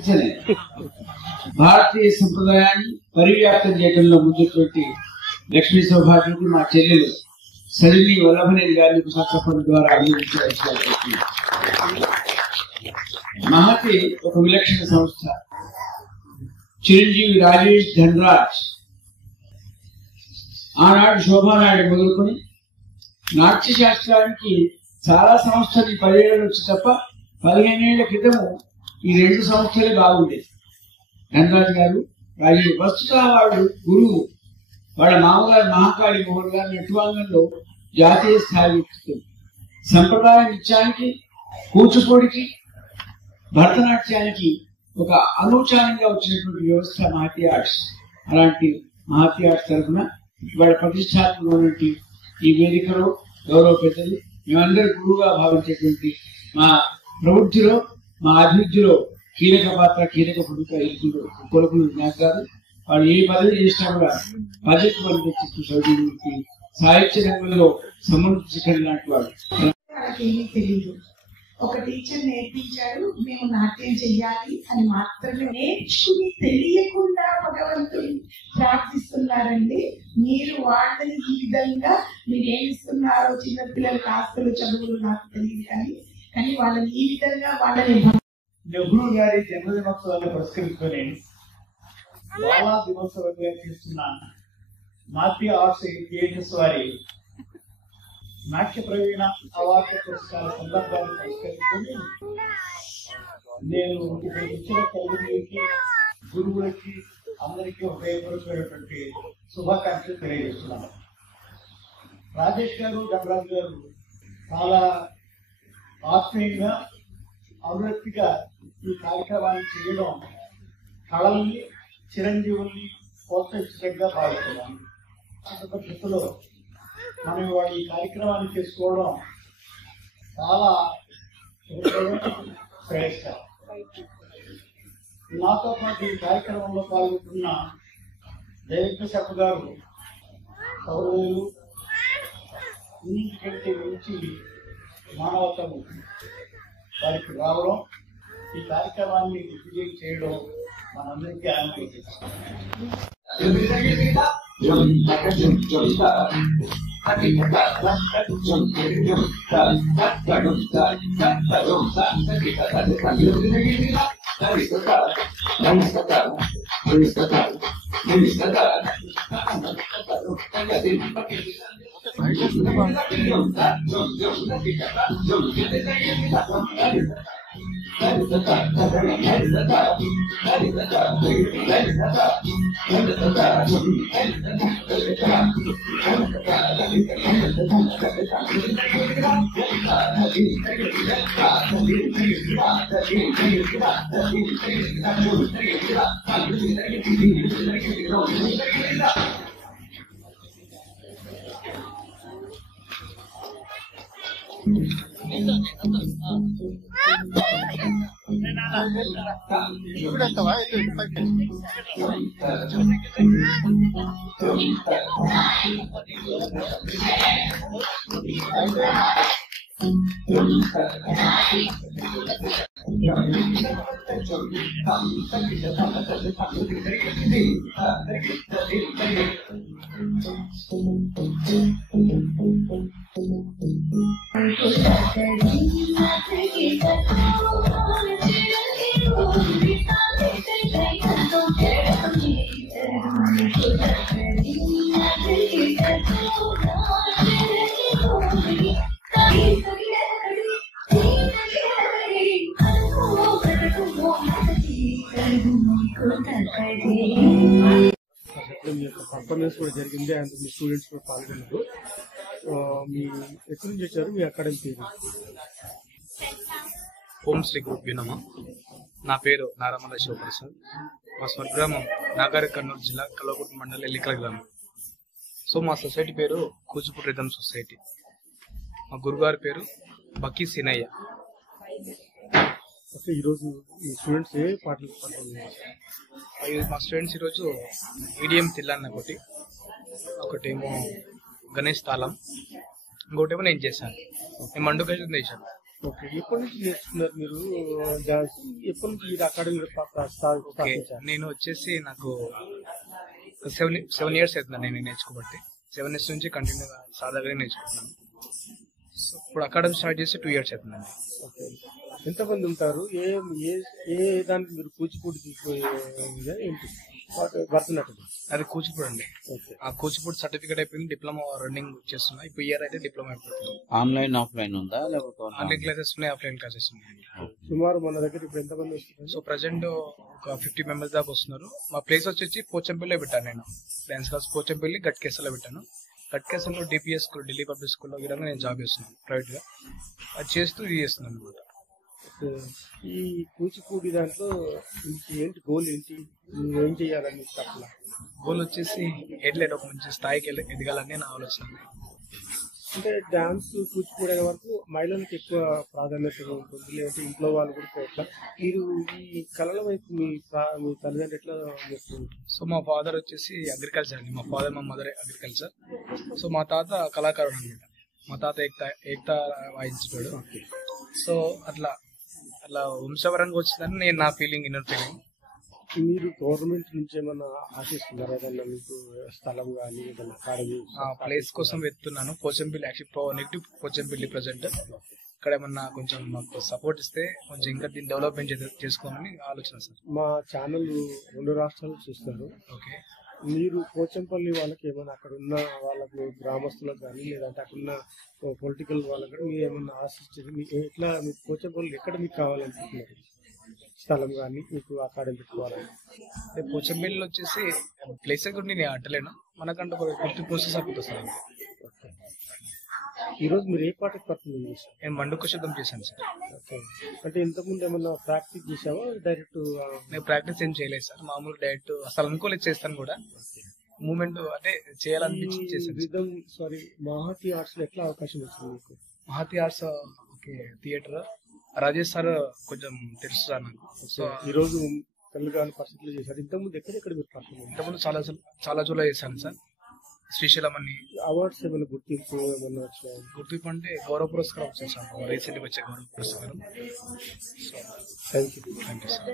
గుర్తించలేదు. భారతీయ సంప్రదాయాన్ని పరివ్యాప్తం చేయడంలో ముందుటువంటి లక్ష్మీ సౌభాగ్యుడికి మా చెల్లెలు సరిని వల్లభనేని గారిని సత్సపడి ద్వారా అభినందించాల్సి. మహతి ఒక విలక్షణ సంస్థ. చిరంజీవి రాజేష్ ధనరాజ్ ఆనాడు శోభానాయుడు మొదలుకొని నాట్య శాస్త్రానికి చాలా సంస్థలు 10 ఏళ్ళు వచ్చి తప్ప 15 ఏళ్ల క్రితము ఈ 2 సంస్థలే బాగుండేది. ధనరాజ్ గారు రాజీవ్ ప్రస్తుత వాడు గురువు. వాళ్ళ మామగారు మహాకాళి మోహన్ గారు నటువాంగంలో జాతీయ స్థాయి వ్యక్తిత్వం. సంప్రదాయ నృత్యానికి, కూచిపూడికి, భరతనాట్యానికి ఒక అనూచానంగా వచ్చినటువంటి వ్యవస్థ మహతి ఆర్ట్స్. అలాంటి మహతి ఆర్ట్స్ తరఫున వాళ్ళ ప్రతిష్టాత్మకమైనటువంటి ఈ వేదికలో గౌరవ పెద్దలు మేమందరూ గురువుగా భావించేటువంటి మా ప్రవృత్తిలో, మా అభివృద్ధిలో కీలక పాత్ర, కీలక భూమిక కొడుకులు జ్ఞాపకాలు. వాళ్ళు ఏ పదవి చేసినా కూడా పదవికి పనిచేస్తూ సౌజన్యుడికి సాహిత్య రంగంలో సమృద్ధి శిఖరం లాంటి వాడు. తెలియదు, ఒక టీచర్ నేర్పించారు, మేము నాట్యం చెయ్యాలి అని మాత్రమే నేర్చుకుని తెలియకుండా భగవంతుని ప్రార్థిస్తున్నారండి. మీరు వాళ్ళని ఈ విధంగా మీరు ఏమిస్తున్నారో చిన్నపిల్లలకి ఆస్తులు, చదువులు నాకు తెలియదు కానీ వాళ్ళని ఈ విధంగా వాళ్ళని నెహ్రూ గారి జన్మదినోత్సవాన్ని పురస్కరించుకొని బాలా దినోత్సవంగా చేస్తున్న మహతి ఆర్ట్స్ థియేటర్స్ వారి నాట్య ప్రవీణ అవార్డు పురస్కార సందర్భాన్ని పురస్కరించుకొని నేను ఇక్కడ ఇచ్చిన తల్లికి, గురువులకి, అందరికీ ఉపయోగపడుతున్నటువంటి శుభాకాంక్షలు తెలియజేస్తున్నాను. రాజేష్ గారు, ధనరాజ్ గారు చాలా ఆత్మీయంగా, అనురక్తిగా ఈ కార్యక్రమాన్ని చేయడం కళల్ని, చిరంజీవుల్ని ప్రోత్సహించగా భావిస్తున్నాను. అంత పరిస్థితుల్లో మనం వాడు ఈ కార్యక్రమాన్ని చేసుకోవడం చాలా శ్రేయస్కరం. నాతో పాటు ఈ కార్యక్రమంలో పాల్గొంటున్న దైవజ్ఞ శర్మ గారు, సౌరవేలు, ఇంటికంటే మించి మానవతను వారికి రావడం, ఈ కార్యక్రమాన్ని విజయం చేయడం మనందరికీ ఆనందించింది. మీ యొక్క పర్ఫార్మెన్స్ కూడా జరిగింది అండ్ మీ స్టూడెంట్స్ కూడా పాల్గొన్నారు. మీ ఎక్కడి నుంచి వచ్చారు? మీ అకాడమీ పేరు? ఓం శ్రీ గురుభ్యో నమః. నా పేరు నారామల శివప్రసాద్. మా స్వగ్రామం నాగారి, కర్నూలు జిల్లా, కల్వకుర్తి మండలం, ఎల్లికల గ్రామం. సో మా సొసైటీ పేరు కూచిపూడి రిథమ్ సొసైటీ. మా గురుగారి పేరు బకీ సినయ్య. ఈరోజు ఈ స్టూడెంట్స్ ఏ పాటలు పాల్గొన్నారు? మా స్టూడెంట్స్ ఈరోజు ఈడిఎం తిల్లాన్న ఒకటేమో గణేష్ తాళం, ఇంకోటేమో నేను చేశాను. నేను మండుకైతే చేశాను. ఓకే, ఎప్పటి నుంచి నేర్చుకున్నారు మీరు డాన్స్? ఎప్పటి నుంచి మీరు అకాడమీ స్థాపించారు? నేను వచ్చేసి నాకు 7 years అవుతుంది నేను నేర్చుకోబట్టి. 7 years నుంచి కంటిన్యూగా సాధాగా నేర్చుకుంటున్నాను. సో ఇప్పుడు అకాడమీ స్టార్ట్ చేసి 2 years అవుతుందండి. ఓకే, ఎంతమంది ఉంటారు? ఏ ఏ ఏ దానికి మీరు కూచిపూడి తీసుకుపోయే ఏంటి భరతనాట్యం? అది కూచిపూడి అండి. ఓకే, ఆ కూచిపూడి సర్టిఫికేట్ అయిపోయింది, డిప్లొమా రన్నింగ్ చేస్తున్నా. ఇప్పుడు ఇయర్ అయితే డిప్లొమా అయిపోతుంది. ఆన్లైన్ ఆఫ్లైన్ ఉందా లేకపోతే ఆన్లైన్ క్లాసెస్ ఉన్నాయి, ఆఫ్లైన్ క్లాసెస్ ఉన్నాయి. సుమారు మన దగ్గర ఇప్పుడు ఎంతమంది వస్తున్నారు? సో ప్రజెంట్ ఒక 50 members దాకా వస్తున్నారు. మా ప్లేస్ వచ్చేసి పోచంపల్లిలో పెట్టాను నేను. డాన్స్ క్లాస్ పోచంపల్లి గట్కేసలో పెట్టాను. గట్కేసలో డిపిఎస్ స్కూల్, ఢిల్లీ పబ్లిక్ స్కూల్లో విధంగా నేను జాబ్ చేస్తున్నాను ప్రైవేట్ గా. అది చేస్తూ ఇది చేస్తున్నాను అనమాట. ఈ కూచిపూడి దాంట్లో ఏంటి గోల్ ఏంటి? ఏం చేయాలని తప్పలా? గోల్ వచ్చేసి ఎట్లయితే ఒక మంచి స్థాయికి ఎదగాలని నా ఆలోచన. అంటే డాన్స్ కూచిపూడి అనే వరకు మహిళలకు ఎక్కువ ప్రాధాన్యత ఉంటుంది, లేదంటే ఇంట్లో వాళ్ళు కూడా ఎట్లా? మీరు ఈ కళల వైపు మీ తల్లిదండ్రులు ఎట్లా చేస్తుంది? సో మా ఫాదర్ వచ్చేసి అగ్రికల్చర్ అండి. మా ఫాదర్, మా మదర్ అగ్రికల్చర్. సో మా తాత కళాకారుడు అనమాట. మా తాత ఏకతా వాయించాడు. సో అట్లా వంశవరంగా వచ్చిందని నేను నా ఫీలింగ్, ఇన్నర్ ఫీలింగ్. మీరు గవర్నమెంట్ నుంచి ఏమన్నా ఆశిస్తున్నారా? ఏదన్నా మీకు స్థలం కానీ ఏదన్నా అకాడమీ ప్లేస్ కోసం వెతుకుతున్నాను. Pochampalli actual negative Pochampalli present. ఇక్కడ ఏమన్నా కొంచెం మాకు సపోర్ట్ ఇస్తే కొంచెం ఇంకా దీన్ని డెవలప్మెంట్ చేసుకోవాలని ఆలోచన సార్. మా ఛానల్ 2 రాష్ట్రాలు చూస్తారు. ఓకే, మీరు పోచంపల్లి వాళ్ళకి ఏమైనా అక్కడ ఉన్న వాళ్ళకు గ్రామస్తులకు కానీ లేదంటే అక్కడ ఉన్న పొలిటికల్ వాళ్ళకి కానీ మీరు ఏమన్నా ఆశించేది? మీకు ఎట్లా మీకు పోచంపల్లి ఎక్కడ మీకు కావాలనుకుంటున్నారు? స్థలం కానీ మీకు అకాడమీ పెట్టుకోవాలని? పోచంపల్లిలో వచ్చేసి ప్లేస్ కూడా నేను అంటలేను, మనకంటే ఒక 50 కోర్సెస్ అయిపోతుంది సార్. ఈ రోజు మీరు ఏ పాటకి పర్ఫార్మెన్స్ చేశారు? నేను మండుకు శుద్ధం చేశాను సార్. ఓకే, అంటే ఇంతకుముందు ఏమన్నా ప్రాక్టీస్ చేసావా డైరెక్ట్? నేను ప్రాక్టీస్ ఏం చేయలేదు సార్, మామూలు డైరెక్ట్ అసలు అనుకోలేదు చేస్తాను కూడా. మూమెంట్ అంటే చేయాలనిపించి చేశాను. మహతి ఆర్ట్స్ లో ఎట్లా అవకాశం వచ్చింది మీకు? Mahati arts okay theatre Rajesh sir కొంచెం తెలుసు సార్ నాకు. సో ఈ రోజు తెలంగాణ పరిస్థితులు చేశారు. ఇంతకుముందు ఎక్కడెక్కడ మీరు పర్ఫార్మెన్స్? ఇంతకుముందు చాలా చోట్ల చేశాను సార్. శ్రీశైలం అని. అవార్డ్స్ ఏమైనా గుర్తింపు ఏమన్నా వచ్చాయి? గుర్తింపు అంటే గౌరవ పురస్కారం వచ్చింది సార్, రీసెంట్గా వచ్చే గౌరవ పురస్కారం. Thank you sir.